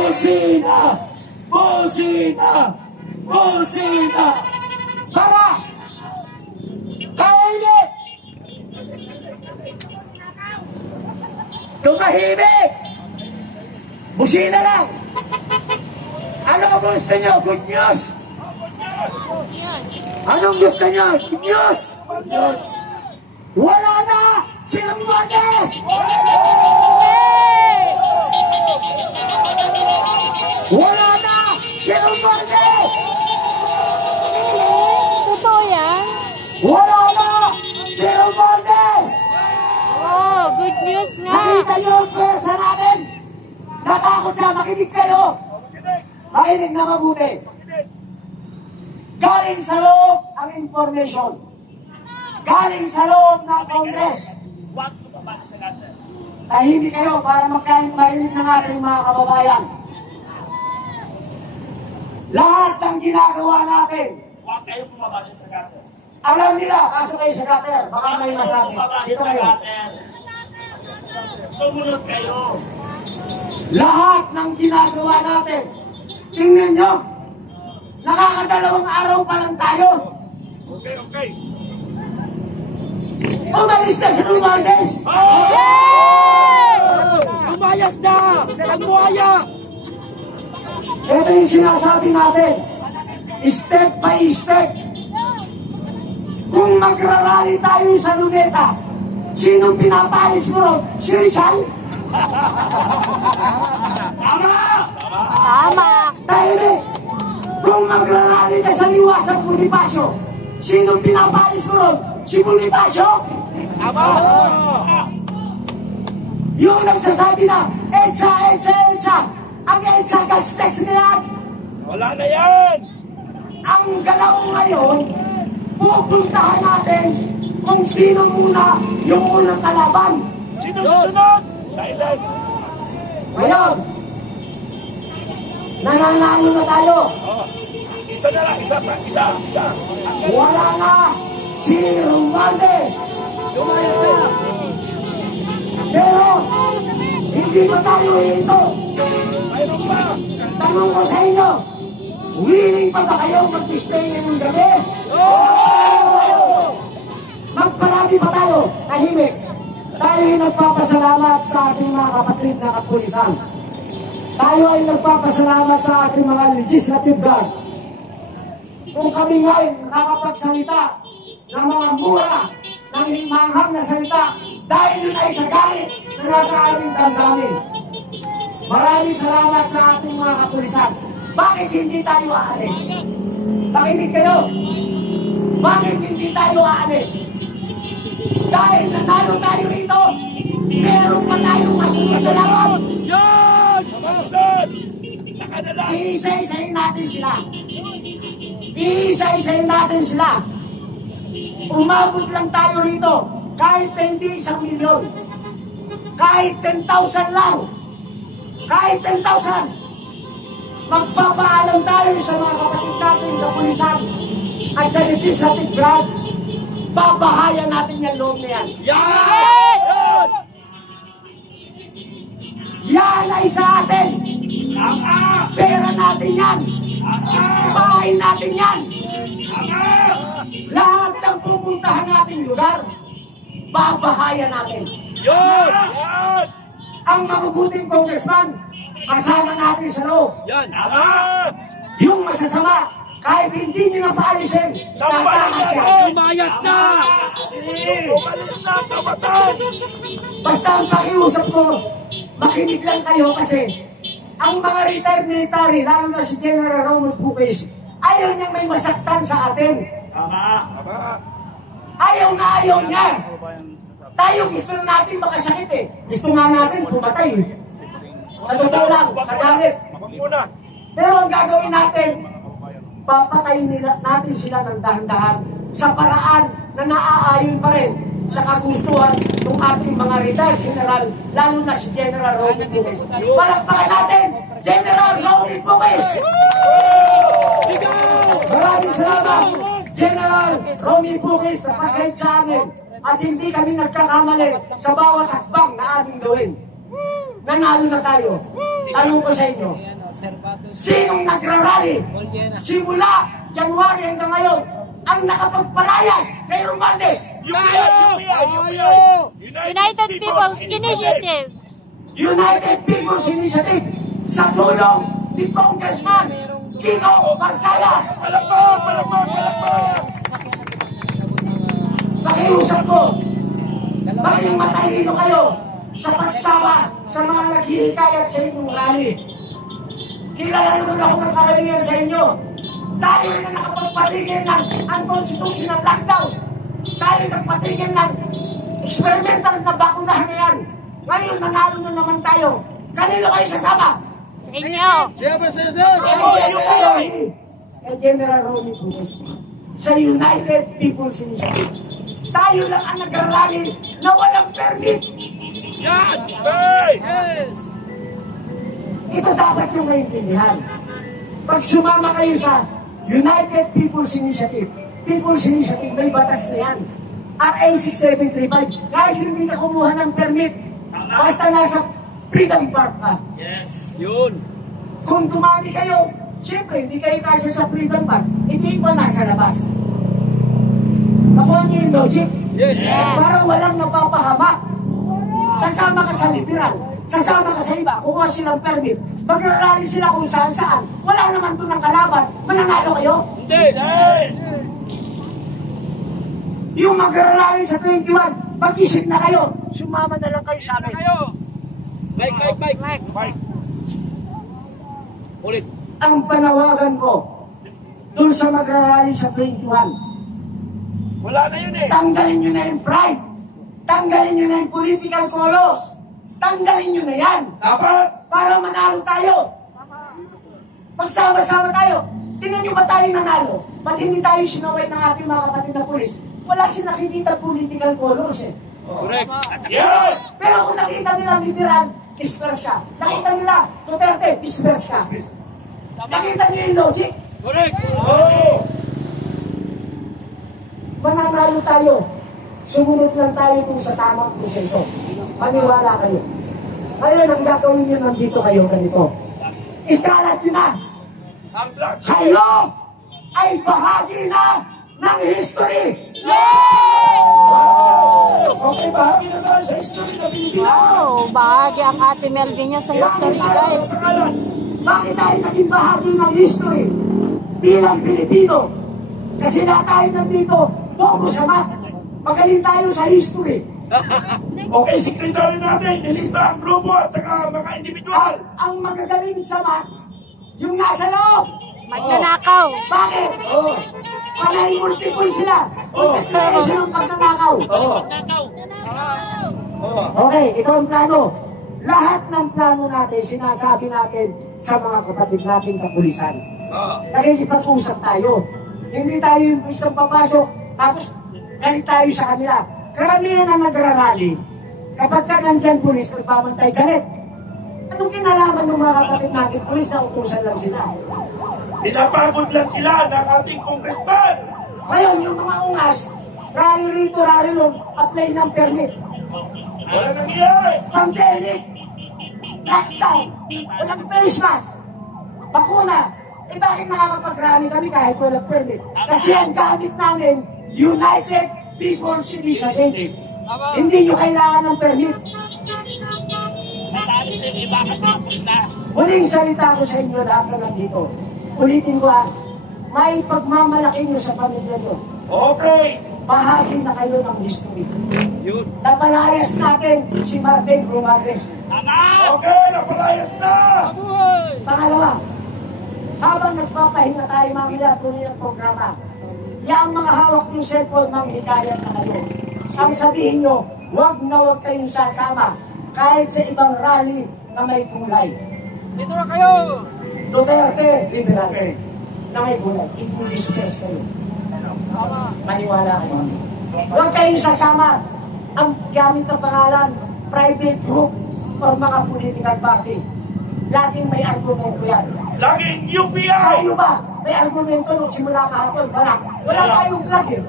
Busina! Busina! Busina! Para! Tahimik! Tumahimik! Busina lang! Ano gusto nyo? Good news! Anong gusto nyo? Good news! Good news! Wala na! Silang Martes! Wala na! Silang Martes! Totoo yan? Wala na! Silang Martes! Oh, good news nga. Nakita nyo ang pwersa natin? Natakot siya, makinig kayo! Makinig na mabuti. Galing sa loob ang information. Galing sa loob ng Congress. Tahimik kayo para marinig na natin mga kababayan. Lahat ng ginagawa natin. Huwag kayo bumabalik sa gutter. Alam nila, kaso kayo sa gutter. Baka may masabi. Dito kayo. Sumunod kayo. Lahat ng ginagawa natin. Tingnan nyo. Nakakadalawang araw pa lang tayo. Okay. Umalis na sa Romualdez. Umayas na! Ang buhaya! Ito yung sinasabi natin. Step by step. Kung magrarally tayo sa Luneta, sinong pinapalis mo ron? Si Rizal? Tama. Tahimik. Kung magrarally ka sa Liwasang Bonifacio, sinong pinapalis mo ron? Si Bonifacio? Yung nagsasabi na, EDSA. Ang EDSA gastes na yan. Wala na yan! Ang galaw ngayon, pupuntahan natin kung sino muna yung unang kalaban. Sino susunod? Silent! Ngayon, nananalo na tayo. Isa na lang, isa. Wala na si Romualdez. Umayas na! Pero, hindi ba tayo ito? Mayroon pa! Tanong ko sa inyo, willing pa ba kayong mag-stay ngayong gabi? Magparami pa tayo, tahimik. Tayo ay nagpapasalamat sa ating mga kapatid na kapulisan. Tayo ay nagpapasalamat sa ating mga legislative guard. Kung kami ngayon nakakapagsalita ng mga mura, ng himanghang na salita, dahil yun ay sa galit na nasa aming damdamin. Maraming salamat sa ating mga kapulisan. Bakit hindi tayo aalis? Pakinig kayo. Bakit hindi tayo aalis? Dahil nanalo tayo rito, meron pa tayong kasunod sa laban. Yan! Kasunod! Nakadala! Iisa-isahin natin sila. Iisa-isahin natin sila. Umabot lang tayo rito, kahit hindi 1 milyon. Kahit 10,000 lang. Kahit 10,000. Magpapaalam tayo sa mga kapatid natin na pulisan at sa legislative branch. Babahayan natin yung loob na yan. Yes! Yan ay sa atin. Tama! Pera natin yan. Bahay natin yan. Lahat ng pupuntahan nating lugar, babahayan natin. Yan! Ang mabubuting congressman, kasama natin sa loob. Yan! Tama! Yung masasama, kahit hindi nyo na paalisin, tatakas siya. Umayas na! Umalis na! Kapatan! Basta ang pakiusap ko, makinig lang kayo kasi ang mga retired military, lalo na si General Romel Puques, ayaw niyang may masaktan sa atin. Tama! Ayaw na ayaw niya. Tayo gusto na natin makasakit eh. Gusto nga natin pumatay. Sa totoo lang, sa galit. Muna! Pero ang gagawin natin, papatayin natin sila ng dahan-dahan sa paraan na naaayon pa rin sa kagustuhan ng ating mga retired general, lalo na si General Romel Puques. Palakpakan natin, General Romel Puques! Maraming salamat, General Romel Puques, sa pagkain sa amin at hindi kami nagkakamali sa bawat hakbang na aming gawin. Nanalo na tayo. Tanong ko sa inyo, sinong nagrarally simula January hanggang ngayon ang nakapagpalayas kay Romualdez? United People's Initiative. United People's Initiative sa tulong ni Congressman Kiko Marsala. Pakiusap ko, maging matalino kayo sa pagsama sa mga naghihikayat sa inyong rally. Kilala naman ako ng karamihan sa inyo. Tayo na nakapagpatigil ng unconstitutional lockdown. Tayo nagpatigil ng experimental na bakunahan na yan. Ngayon, nanalo na naman tayo. Kanino kayo sasama? Sa inyo. Kay General Romy Cruz sa United People's Initiative. Tayo lang ang nagrarally na walang permit. Ito dapat yung maintindihan. Pag sumama kayo sa United People's Initiative, may batas na yan. RA 6735, kahit hindi ka kumuha ng permit, basta nasa Freedom Park ka. Yes. Kung tumami kayo, siyempre, hindi kayo kasi sa Freedom Park, hindi pa nasa labas. Nakuha niyo yung logic? Yes. Parang walang napapahamak. Sasama ka sa liberal, sasama ka sa iba, kukuha silang permit, magrarally sila kung saan-saan, wala naman doon ang kalaban, mananalo kayo? Hindi. Yung magrarally sa 21, mag-isip na kayo, sumama na lang kayo sa amin. Mike. Ulit. Ang panawagan ko, doon sa magrarally sa 21, Wala na yun eh. tanggalin nyo na yung pride, tanggalin nyo na yung political colors, tanggalin nyo na yan, Dapat. para manalo tayo. Magsama-sama tayo. Tingnan nyo ba tayo nanalo? Ba't hindi tayo sinaway ng ating mga kapatid na pulis? Wala silang nakikita political colors eh. Correct. Yes. Pero kung nakita nila literal, disperse ka. Nakita nila Duterte, disperse ka. Nakita nyo yung logic? Correct. Mananalo tayo. Sumunod lang tayo kung sa tamang proseso. Maniwala kayo. Ngayon, ang gagawin nyo nandito kayo ganito. Ikalat nyo na. Ang black. Kayo ay bahagi na ng history. Okay, bahagi na tayo sa history ng Pilipinas. Wow, bahagi ang Ate Melvin niya sa history, guys. Bakit tayo naging bahagi ng history bilang Pilipino? Kasi lahat tayo nandito, bobo sa mat. Magaling tayo sa history. Okay, sekretary natin, ilista ang grupo at saka mga individual. Ang magagaling sa mat, yung nasa loob. Magnanakaw. Bakit? Panay multiple sila. Pero silang pagnanakaw. Okay, ito ang plano. Lahat ng plano natin, sinasabi natin sa mga kapatid nating kapulisan. Nakikipag-usap tayo. Hindi tayo yung gustong papasok, tapos galit tayo sa kanila. Karamihan na nagrarally. Kapag ka nandyan pulis, nagpapantay galit. Anong kinalaman ng mga kapatid natin pulis na utusan lang sila? Pinapagod lang sila ng ating congressman. Ngayon, yung mga ungas, rally rito, rally lung, apply ng permit. Wala nangyayari. Pandemic, lockdown, walang face mask, bakuna. Eh bakit nakakapag-rally kami kahit walang permit? Kasi ang gamit namin, United People's Initiative. Hindi nyo kailangan ng permit. Huling salita ko sa inyo lahat na nandito. Ulitin ko may pagmamalaki nyo sa pamilya nyo. Okay. Bahagi na kayo ng history. Yun. Napalayas natin si Martin Romualdez. Okay, napalayas na. Pangalawa, habang nagpapahinga tayo mamaya tuloy ang programa, yung mga hawak ng cellphone ng hikayat na kayo. Ang sabihin nyo, huwag kayong sasama kahit sa ibang rally na may kulay. Dito na kayo. Duterte, liberal, na may kulay. I-disperse kayo. Maniwala kayo. Huwag kayong sasama ang gamit ng pangalan, private group, o mga political party. Laging may argumento yan. Laging UPI. Tayo ba? May argumento nung simula kahapon. Wala tayong plug eh.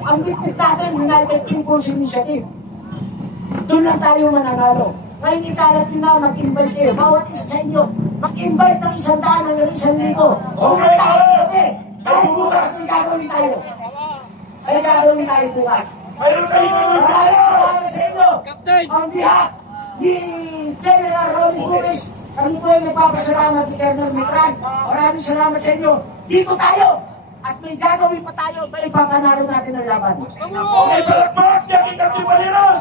Ang bitbit natin, United People's Initiative. Doon lang tayo mananalo. Ngayon ikalat nyo na, mag-invite kayo. Bawat isa sa inyo, mag-invite ng 100 hanggang 1,000. Okay, Kahit bukas may gagawin tayo. May gagawin tayo bukas. Mayroon tayong Maraming salamat sa inyo. Captain! On behalf ni General Ronnie Gomez, kami po ay nagpapasalamat ni Colonel Mitran. Maraming salamat sa inyo. Dito tayo. At may gagawin pa tayo. May ipapanalo natin ang laban. Okay, palakpak ni aking Captain Baleros!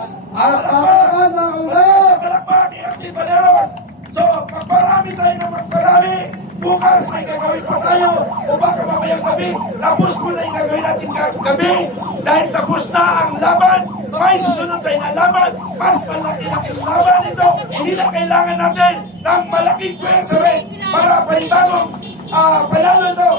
Palakpak ni Captain Baleros! So, magparami tayo ng magparami. Bukas may gagawin pa tayo. O baka mamayang gabi, tapos mo na yung gagawin natin gabi. Dahil tapos na ang laban, may susunod tayo na laban. Mas malaki-laking laban ito. Hindi na kailangan natin ng malaking pwersa para panibagong panalo ito.